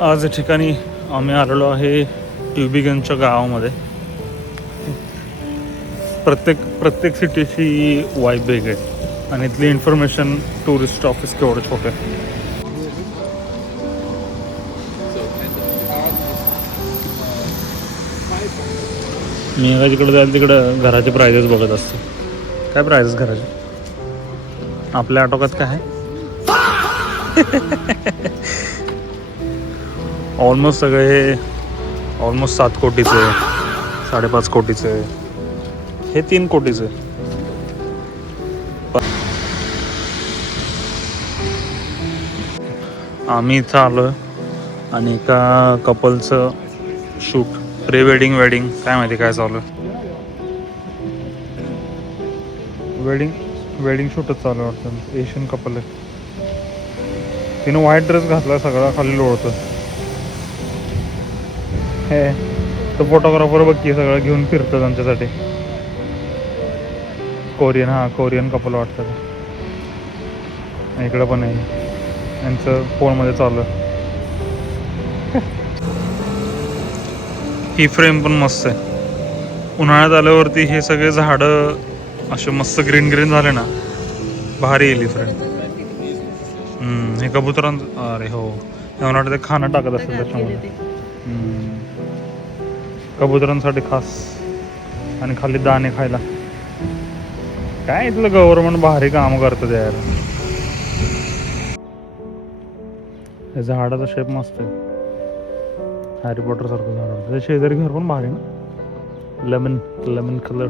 आज या ठिकाणी आम्ही आलेलो आहे ट्युबिगनच्या गावामध्ये. प्रत्येक सिटीची वाईब वेगळी आहे आणि इथली इन्फॉर्मेशन टुरिस्ट ऑफिस केवढं छोटं आहे. मी एका जिकडे जाईल तिकडं घराचे प्राइजेस बघत असतो. काय प्राइजेस घराचे आपल्या आटोक्यात काय आहे? ऑलमोस्ट सगळे ऑलमोस्ट 7 कोटीचे, 5.5 कोटीचे, हे 3 कोटीचे. आम्ही इथं आलो आणि एका कपलचं शूट, प्री वेडिंग काय माहिती काय चालू आहे. वेडिंग शूटच चालू आहे वाटतं. एशियन कपल आहे. तिने व्हाईट ड्रेस घातला, सगळा खाली लोळतं. हे तो फोटोग्राफर बघ सगळं घेऊन फिरतं त्यांच्यासाठी. कोरियन कपल वाटतं. इकडं पण आहे, यांचं फोनमध्ये चालू आहे. ही फ्रेम पण मस्त आहे. उन्हाळ्यात आल्यावरती हे सगळे झाडं असे मस्त ग्रीन झाले ना, भारी येईल ही फ्रेम. हे कबुतरांचं, अरे हो, मला वाटतं ते खाणं टाकत असेल त्याच्यामध्ये. कबुतरांसाठी खास, आणि खाली दाणे खायला. काय इथलं गव्हर्नमेंट भारी काम करतं यार. हे झाडाचा शेप मस्त आहे, हॅरी पॉटर सारखं झाड. त्याच्या शेजारी घर पण भारी ना, लेमन कलर.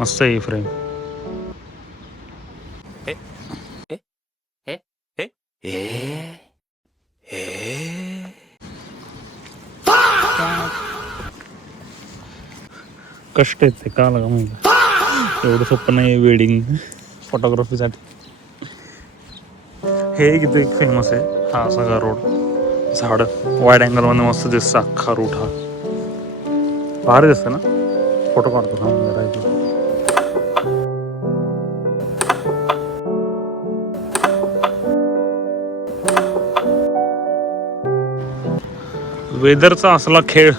मस्त आहे ही फ्रेम. कष्ट आहेत ते, का लागा माहिती. एवढं सोपं नाही वेडिंग फोटोग्राफीसाठी. हे किती फेमस आहे, हा सगळा रोड. झाड वाईड अँगल मध्ये मस्त दिसतं अख्खा रूट. हा भारी दिसतं ना, फोटो काढतो हा. वेदरचा असला खेळ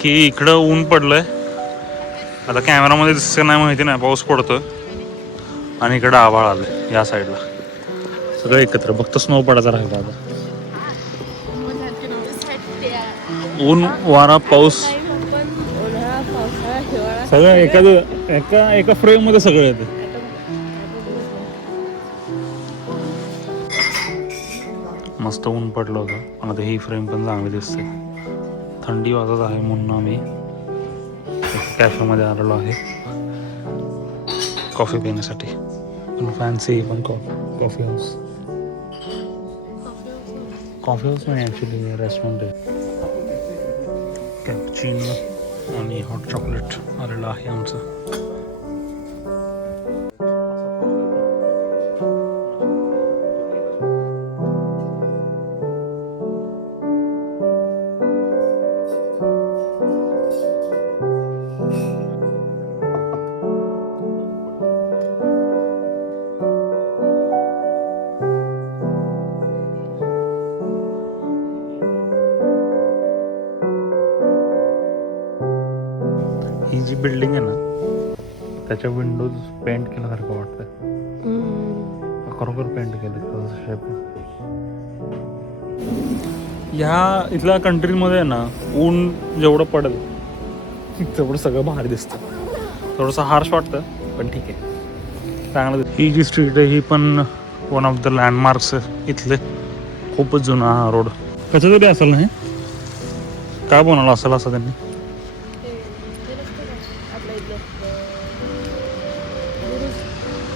की इकडं ऊन पडलंय. आता कॅमेरामध्ये दिसतं नाही माहिती नाही, पाऊस पडतोय आणि इकडं आभाळ आलंय या साईडला. सगळं एकत्र. फक्त स्नो पडायचा राहिला आता. ऊन, वारा, पाऊस सगळं एका फ्रेम मध्ये सगळं येते. मस्त ऊन पडलं होतं, पण आता ही फ्रेम पण चांगली दिसते. थंडी वाजत आहे म्हणून आम्ही कॅफेमध्ये आलेलो आहे कॉफी पिण्यासाठी. पण फॅन्सी पण कॉफी हाऊस नाही ॲक्च्युली, रेस्टॉरंट आहे. कॅपुचिनो आणि हॉट चॉकलेट आलेलं आहे आमचं. ही जी बिल्डिंग आहे ना, त्याच्या विंडोज पेंट केल्यासारखं वाटतंय. खरोखर पेंट केलं शेप. ह्या इथल्या कंट्रीमध्ये ना, ऊन जेवढं पडेल तेवढं सगळं भारी दिसतं. थोडंसं हार्श वाटतं, पण ठीक आहे, चांगलं. ही जी स्ट्रीट आहे ही पण वन ऑफ द लँडमार्क्स आहे इथले. खूपच जुना हा रोड. कसं तरी असेल ना, हे काय बनवलं असेल असं त्यांनी.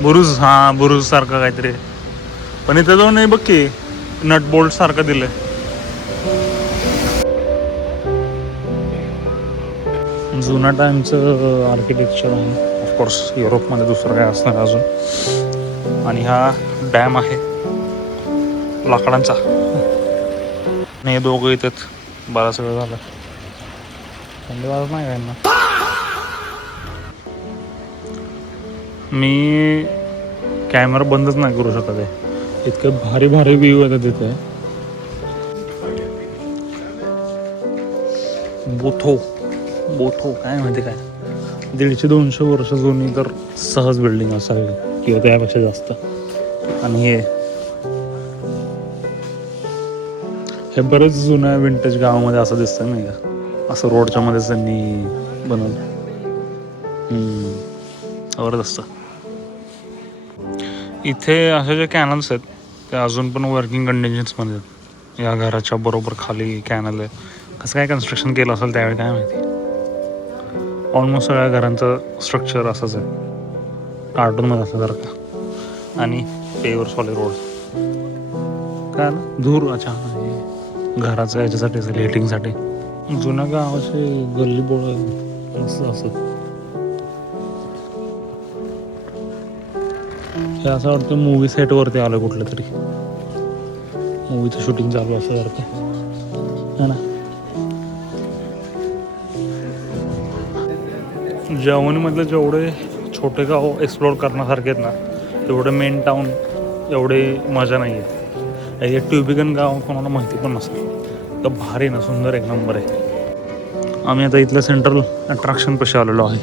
बुरुज सारखं काहीतरी, पण इथे जाऊन नाही बघ की नट बोल्ट सारखं दिलंय. जुना टाइमचं आर्किटेक्चर आहे ऑफकोर्स. युरोपमध्ये दुसरं काय असणार अजून. आणि हा डॅम आहे लाकडांचा. आणि हे दोघं येतात. बराच वेळ झाला, थंडी वाजत नाही काय ना. मी कॅमेरा बंदच नाही करू शकत आहे, इतके भारी भारी व्ह्यू येतात तिथे. बोथो बोथो काय माहिती काय, 150-200 वर्ष जुनी तर सहज बिल्डिंग असावी किंवा त्यापेक्षा जास्त. आणि हे बरेच जुन्या विंटेज गावामध्ये असं दिसतं नाही का, असं रोडच्या मध्येच त्यांनी बनवलं. आवडत असतं. इथे असे जे कॅनल्स आहेत ते अजून पण वर्किंग कंडिशन्समध्ये आहेत. या घराच्या बरोबर खाली कॅनल आहे. कसं काय कन्स्ट्रक्शन केलं असेल त्यावेळी काय माहिती. ऑलमोस्ट सगळ्या घरांचं स्ट्रक्चर असंच आहे, कार्टूनमध्ये असल्यासारखं. आणि पेवर सॉलिड रोड काय ना धूर. अच्छा, घराचं याच्यासाठी असेल, हिटिंगसाठी. जुन्या गावाचे गल्ली बोळ असं हे असं वाटतं मूवी सेटवरती आलं कुठलं तरी, मूवीचं शूटिंग चालू असं सारखं है ना. जर्मनीमधले जेवढे छोटे गाव एक्सप्लोअर करण्यासारखे आहेत ना, तेवढे मेन टाऊन एवढे मजा नाही आहे. हे ट्युबिगन गाव कोणाला माहिती पण नसेल, तर भारी ना, सुंदर एक नंबर आहे. आम्ही आता इथलं सेंट्रल अट्रॅक्शन पाशी आलेलो आहे.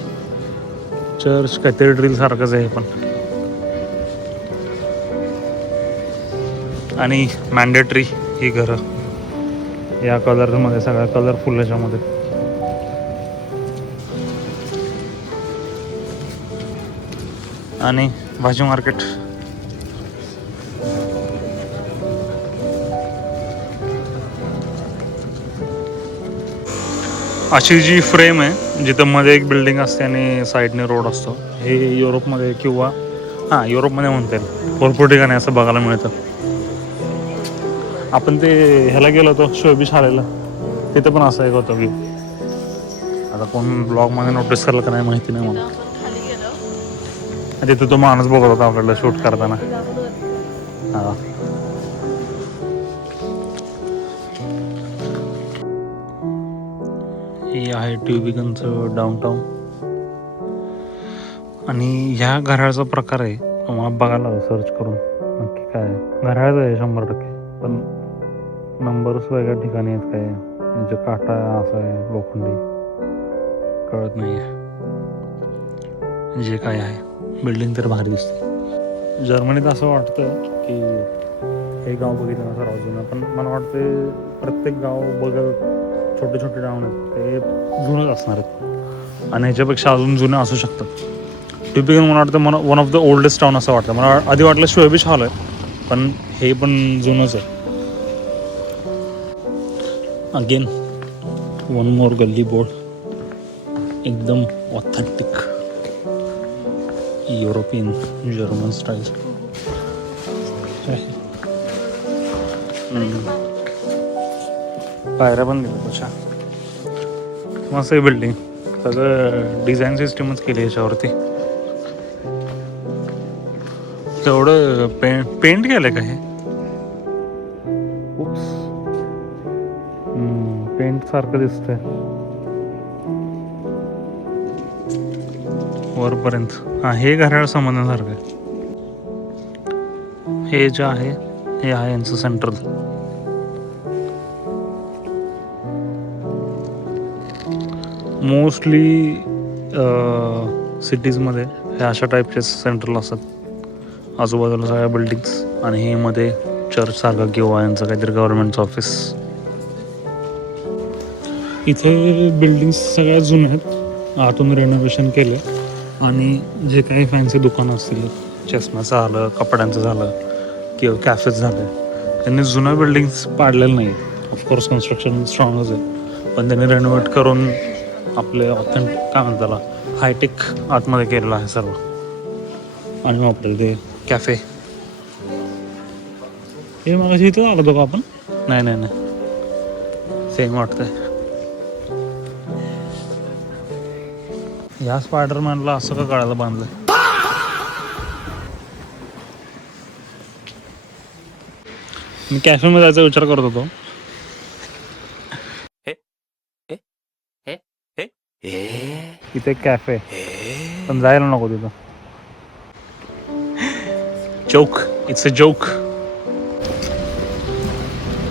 चर्च कॅथेड्रल सारखंच आहे पण. आणि मॅन्डेटरी ही घरं या कलरमध्ये, सगळ्या कलरफुल ह्याच्यामध्ये. आणि भाजी मार्केट. अशी जी फ्रेम आहे जिथं मध्ये एक बिल्डिंग असते आणि साईडने रोड असतो, हे युरोपमध्ये किंवा युरोपमध्ये म्हणता येईल भरपूर ठिकाणी असं बघायला मिळतं. आपण ते ह्याला गेलो होतो शोबी शाळेला, तिथं पण असं एक होतं व्ह्यू. आता कोण ब्लॉगमध्ये नोटीस करलं का नाही माहिती नाही मला. तिथं तो माणूस बघत होता आपल्याला शूट करताना. हे आहे ट्युबिगनचं डाऊनटाऊन. आणि ह्या घराचा प्रकार आहे मला बघायला सर्च करून नक्की काय घराचं आहे 100%. पण नंबर्स वेगळ्या ठिकाणी आहेत, काय म्हणजे काटा असा आहे लोखंडी, कळत नाही आहे जे काय आहे. बिल्डिंग तर भारी दिसते. जर्मनीत असं वाटतं की हे गाव बघितलं सर्वात जुनं, पण मला वाटतं प्रत्येक गाव बघत छोटे छोटे टाऊन आहेत ते जुनंच असणार आहेत आणि ह्याच्यापेक्षा अजून जुनं असू शकतात. टिपिकल मला वाटतं one of the oldest town असं वाटतं मला. आधी वाटलं शोएबिश हॉल आहे, पण हे पण जुनंच आहे. अगेन वन मोर गल्ली बोर्ड, एकदम ऑथेंटिक युरोपियन जर्मन स्टाईल. पायऱ्या पण दिल्या तशा. मस्त आहे बिल्डिंग, सगळं डिझाईन सिस्टमच केली याच्यावरती. तेवढं पेंट केलंय का हे? पेंट सारखं दिसतंय वरपर्यंत. हे घराला समजण्यासारखं आहे. हे जे आहे हे आहे यांचं सेंट्रल. मोस्टली सिटीजमध्ये हे अशा टाईपचे सेंट्रल असतात, आजूबाजूला सगळ्या बिल्डिंग्स आणि हे मध्ये चर्च सारखं किंवा यांचं काहीतरी गव्हर्नमेंटचं ऑफिस. इथे बिल्डिंग्स सगळ्या जुन्या आहेत, आतून रेनोव्हेशन केलं आणि जे काही फॅन्सी दुकानं असतील, चष्म्याचं झालं, कपड्यांचं झालं किंवा कॅफेच झालं, त्यांनी जुन्या बिल्डिंग्स पाडलेलं नाही. ऑफकोर्स कन्स्ट्रक्शन स्ट्रॉंगच आहे, पण त्यांनी रेनोव्हेट करून आपले ऑथेंटिक काय म्हणतात त्याला हायटेक आतमध्ये केलेलं आहे सर्व. आणि वापरेल ते कॅफे. हे मग इथं आलो होतो का आपण? नाही सेम वाटतंय. ह्या स्पायडरमॅनला असं का काढायला बांधलं? मी कॅफेमध्ये जायचा विचार करत होतो. इथे कॅफे पण जायला नको तिथं. Joke, it's a joke.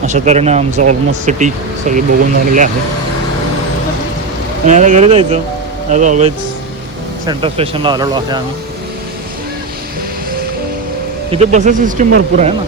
अशा तऱ्हेने आमचं ऑलमोस्ट सिटी सगळी बघून झालेली आहे आणि आता घरी जायचं. ॲज ऑलवेज सेंट्रल स्टेशनला आलेलो आहे आम्ही. इथे बसेस सिस्टीम भरपूर आहे ना.